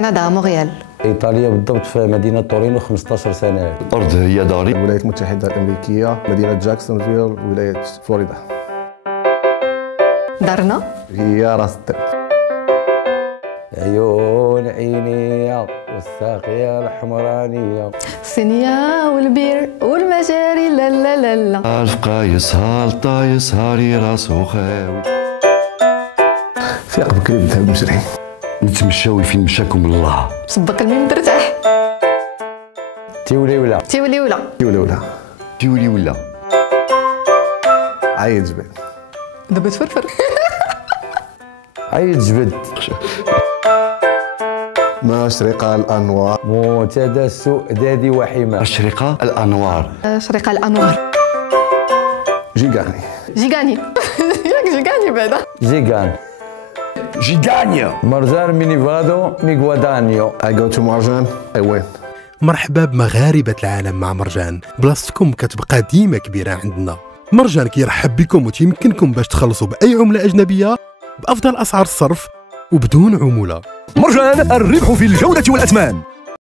كندا مونريال. إيطاليا بالضبط في مدينة تورينو 15 سنة. الأرض هي داري. الولايات المتحدة الأمريكية مدينة جاكسونفيل ولاية فلوريدا. دارنا هي راس الدر. عيون عينية والساقية الحمرانية، الصينية والبير والمجاري لا لا لا لا. ألف قايس هال طايس هاري راسو خاوي. فيق بكري بذهب المشرحي. نتمشاوي فين مشاكم الله. سبق الميم ترتاح. تيولي ولا تيولي ولا تيولي ولا تيولي ولا عايد جبل. دابا تفرفر. عيد جبد. مشرق الأنوار. منتدى السؤداد وحمى. أشرقة الأنوار. شريقة الأنوار. جيغاني. جيغاني. ياك جيغاني بعدا. جيغان. جيغانيا. مرجان مينيفادو ميغوادانيو. I go to Marjan I win. مرحبا بمغاربة العالم مع مرجان، بلاصتكم كتبقى ديما كبيرة عندنا. مرجان كيرحب بكم وتيمكنكم باش تخلصوا بأي عملة أجنبية بأفضل أسعار الصرف وبدون عمولة. مرجان، الربح في الجودة والأثمان.